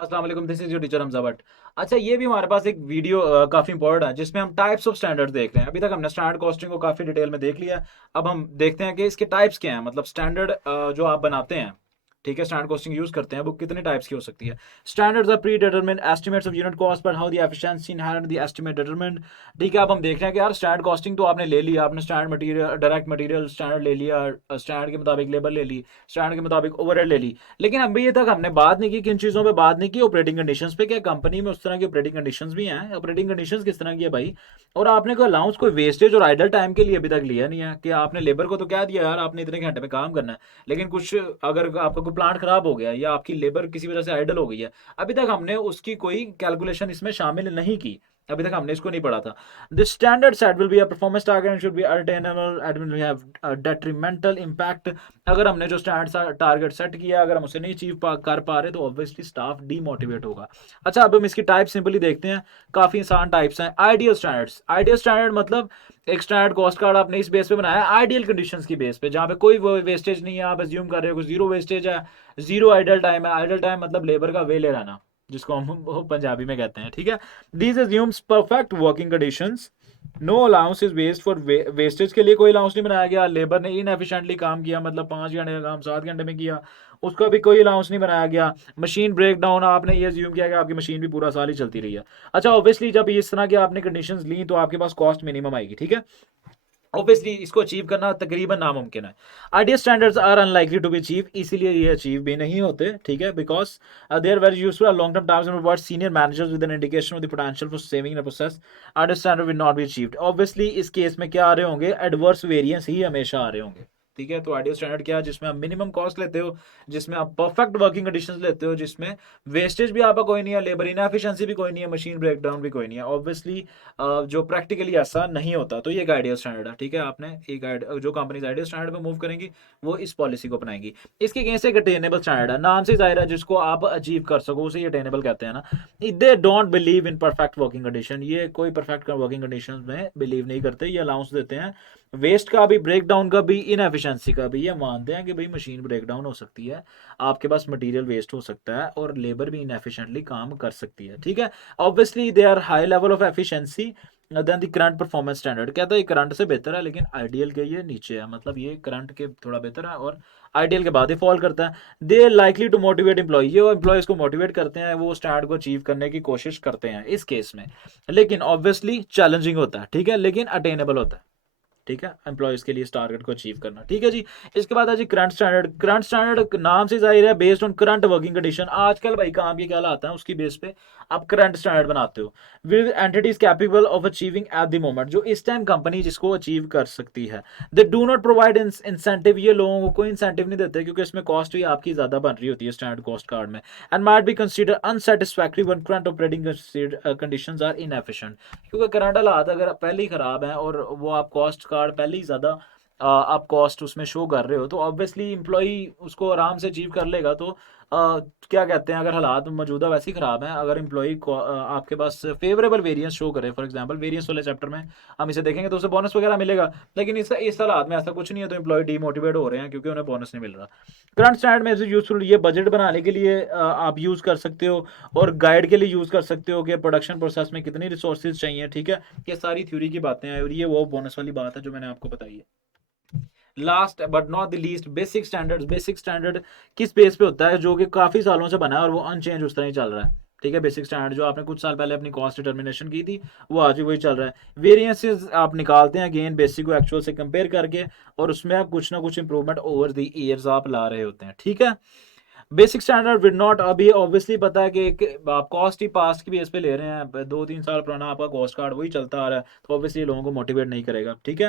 अस्सलाम वालेकुम, this is your teacher Hamza Bhatt. अच्छा, ये भी हमारे पास एक वीडियो काफ़ी इंपॉर्टेंट है जिसमें हम टाइप्स ऑफ स्टैंडर्ड्स देख रहे हैं। अभी तक हमने स्टैंडर्ड कॉस्टिंग को काफ़ी डिटेल में देख लिया है। अब हम देखते हैं कि इसके टाइप्स क्या हैं, मतलब स्टैंडर्ड जो आप बनाते हैं, ठीक है, स्टैंडर्ड कॉस्टिंग यूज़ करते हैं, वो कितने टाइप्स की हो सकती है। Standards are predetermined estimates of unit cost but how the efficiency inherent the estimate determined. ठीक है, अब हम देख रहे हैं कि यार स्टैंडर्ड कॉस्टिंग तो आपने ले लिया, आपने standard material, direct material standard ले लिया, स्टैंडर्ड के मुताबिक लेबर ले ली, स्टैंडर्ड के मुताबिक ओवरहेड ले ली। लेकिन अभी तक हमने बात नहीं की, किन चीज़ों पे बात नहीं की, ऑपरेटिंग कंडीशंस पे। क्या कंपनी में उस तरह की ऑपरेटिंग कंडीशंस भी हैं? ऑपरेटिंग कंडीशंस किस तरह की है भाई? और आपने कोई अलाउंस, कोई वेस्टेज और आइडल टाइम के लिए अभी तक लिया नहीं है कि आपने लेबर को तो क्या दिया यार, आपने इतने घंटे में काम करना है, लेकिन कुछ अगर आपका कोई प्लांट खराब हो गया या आपकी लेबर किसी वजह से आइडल हो गई है, अभी तक हमने उसकी कोई कैलकुलेशन इसमें शामिल नहीं की। अभी तक हमने इसको नहीं पढ़ा था। The standard set will be a performance target and should be attainable and will have a detrimental impact। अगर हमने जो स्टैंडर्ड टारगेट सेट किया, अगर हम उसे नहीं अचीव कर पा रहे, तो ऑब्वियसली स्टाफ डीमोटिवेट होगा। अच्छा, अब हम इसकी टाइप सिंपली देखते हैं। काफी आसान टाइप्स हैं। आइडियल स्टैंडर्ड्स, आइडियल स्टैंडर्ड मतलब एक स्टैंडर्ड कॉस्ट कार्ड आपने इस बेस पे बनाया है, आइडियल कंडीशंस की बेस पे, जहां पे कोई वेस्टेज नहीं है, आप अज्यूम कर रहे हो जीरो वेस्टेज है, जीरो आइडल टाइम है। आइडल टाइम मतलब लेबर का वेले रहना, जिसको हम पंजाबी में कहते हैं, ठीक है। These assumes perfect working conditions. No allowance is waste for wastage, के लिए कोई अलाउंस नहीं बनाया गया। लेबर ने इनएफिशिएंटली काम किया, मतलब 5 घंटे का काम 7 घंटे में किया, उसका भी कोई अलाउंस नहीं बनाया गया। मशीन ब्रेक डाउन, आपने ये अज्यूम किया कि आपकी मशीन भी पूरा साल ही चलती रही है। अच्छा, ऑब्वियसली जब इस तरह की आपने कंडीशंस ली, तो आपके पास कॉस्ट मिनिमम आएगी, ठीक है। ऑब्वियसली इसको अचीव करना तकरीबन नामुमकिन है। Ideal standards are unlikely to be achieve, इसीलिए ये अचीव भी नहीं होते, ठीक है, because they are very useful long term task and provide senior managers with an indication of the potential for saving in process. Ideal standard will not be achieved. Obviously इस case में क्या आ रहे होंगे, एडवर्स वेरिएंस ही हमेशा आ रहे होंगे, ठीक है। तो आइडियल स्टैंडर्ड क्या है, जिसमें आप मिनिमम कॉस्ट लेते हो, जिसमें आप परफेक्ट वर्किंग कंडीशंस लेते हो, जिसमें वेस्टेज भी आपका कोई नहीं है, लेबर इनएफिशिएंसी भी कोई नहीं है, मशीन ब्रेकडाउन भी कोई नहीं है। ऑब्वियसली जो प्रैक्टिकली ऐसा नहीं होता, तो ये एक आइडियल स्टैंडर्ड है, ठीक है। आपने एक जो कंपनीज आइडियल स्टैंडर्ड पे मूव करेंगी, वो इस पॉलिसी को अपनाएंगी। इसके अगेंस्ट एक अटेनेबल स्टैंडर्ड है, नाम से जाहिर है, जिसको आप अचीव कर सको उसे अटेनेबल कहते हैं ना। They don't believe in perfect working condition, ये कोई परफेक्ट वर्किंग कंडीशन में बिलीव नहीं करते, ये अलाउंस देते हैं वेस्ट का भी, ब्रेक डाउन का भी, इनएफिशिएंसी का भी। ये मानते हैं कि भाई मशीन ब्रेक डाउन हो सकती है, आपके पास मटेरियल वेस्ट हो सकता है, और लेबर भी इनएफिशिएंटली काम कर सकती है, ठीक है। Obviously they are high level of efficiency then the current performance standard. कहता है करंट से बेहतर है, लेकिन आइडियल के ये नीचे है, मतलब ये करंट के थोड़ा बेहतर है और आइडियल के बाद ही फॉल करता है। दे लाइकली टू मोटिवेट एम्प्लॉय, ये एम्प्लॉयज को मोटिवेट करते हैं, वो स्टैंडर्ड को अचीव करने की कोशिश करते हैं इस केस में। लेकिन ऑब्वियसली चैलेंजिंग होता है, ठीक है, लेकिन अटेनेबल होता है, ठीक है, एम्प्लॉयज के लिए इस टारगेट को अचीव करना, ठीक है जी। इसके बाद है जी करंट स्टैंडर्ड। करंट स्टैंडर्ड नाम से जाहिर है, based on current working condition. आजकल भाई काम के क्या हालात हैं, उसकी बेस पे आप करंट स्टैंडर्ड बनाते हो with entities capable of achieving at the moment, जो इस टाइम कंपनी जिसको अचीव कर सकती है। They do not provide incentive, ये लोगों को कोई इंसेंटिव नहीं देते, क्योंकि इसमें कॉस्ट भी आपकी ज्यादा बन रही होती है स्टैंडर्ड कॉस्ट कार्ड में। And might be consider unsatisfactory when current operating conditions are inefficient, क्योंकि करंट हालात अगर पहले ही खराब है और वो आप कॉस्ट कार्ड पहले ही ज़्यादा आप कॉस्ट उसमें शो कर रहे हो, तो ऑब्वियसली इम्प्लॉई उसको आराम से अचीव कर लेगा। तो क्या कहते हैं, अगर हालात मौजूदा वैसे ही ख़राब हैं, अगर इम्प्लॉई आपके पास फेवरेबल वेरिएंस शो करे, फॉर एग्जांपल वेरिएंस वाले चैप्टर में हम इसे देखेंगे, तो उसे बोनस वगैरह मिलेगा। लेकिन इस हालात में ऐसा कुछ नहीं है, तो इम्प्लॉय डीमोटिवेट हो रहे हैं क्योंकि उन्हें बोनस नहीं मिल रहा। करंट स्टैंडर्ड में यूजफुल, ये बजट बनाने के लिए आप यूज़ कर सकते हो, और गाइड के लिए यूज़ कर सकते हो कि प्रोडक्शन प्रोसेस में कितनी रिसोर्सेज चाहिए, ठीक है। ये सारी थ्योरी की बातें हैं, और ये वो बोनस वाली बात है जो मैंने आपको बताई है। Last but not the least, basic standard. Basic standard किस बेस पे होता है, जो कि काफ़ी सालों से बना है और वो अनचेंज उस तरह ही चल रहा है, ठीक है। बेसिक स्टैंडर्ड जो आपने कुछ साल पहले अपनी कॉस्ट डिटर्मिनेशन की थी, वो आज भी वही चल रहा है। वेरिएंसेस आप निकालते हैं अगेन बेसिक को एक्चुअल से कंपेयर करके, और उसमें आप कुछ ना कुछ इंप्रूवमेंट ओवर द ईयर्स आप ला रहे होते हैं, ठीक है। बेसिक स्टैंडर्ड विड नॉट, अभी ऑब्वियसली पता है कि आप कॉस्ट ही पास्ट की बेस पे ले रहे हैं, 2-3 साल पुराना आपका कॉस्ट कार्ड वही चलता आ रहा है, तो ऑब्वियसली लोगों को मोटिवेट नहीं करेगा, ठीक है।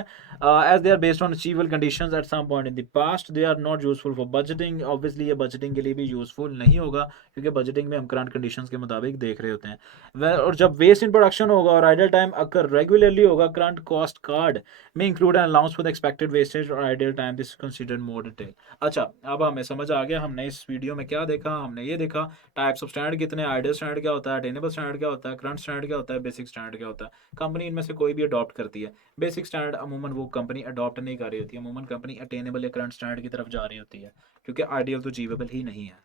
As they are based on achievable conditions at some point in the past, they are not useful for budgeting. Obviously ये बजटिंग के लिए भी यूजफुल नहीं होगा, क्योंकि बजटिंग में हम करंट कंडीशंस के मुताबिक देख रहे होते हैं। और जब वेस्ट इन प्रोडक्शन होगा और आइडल टाइम अगर रेगुलरली होगा, करंट कॉस्ट कार्ड में include an allowance for the expected wastage और idle time, this considered more detail. अच्छा, अब हमें समझ आ गया, हमने इस वीडियो में क्या देखा, हमने ये देखा टाइप्स ऑफ स्टैंडर्ड कितने, आइडियल स्टैंडर्ड क्या होता है, अटेनेबल स्टैंडर्ड क्या होता है, करंट स्टैंडर्ड क्या होता है, बेसिक स्टैंडर्ड क्या होता है। कंपनी इनमें से कोई भी अडॉप्ट करती है। बेसिक स्टैंडर्ड अमूमन वो कंपनी अडॉप्ट नहीं कर रही होती है, अमूमन कंपनी अटेनेबल या करंट स्टैंडर्ड की तरफ जा रही होती है, क्योंकि आइडियल तो अचीवेबल ही नहीं है।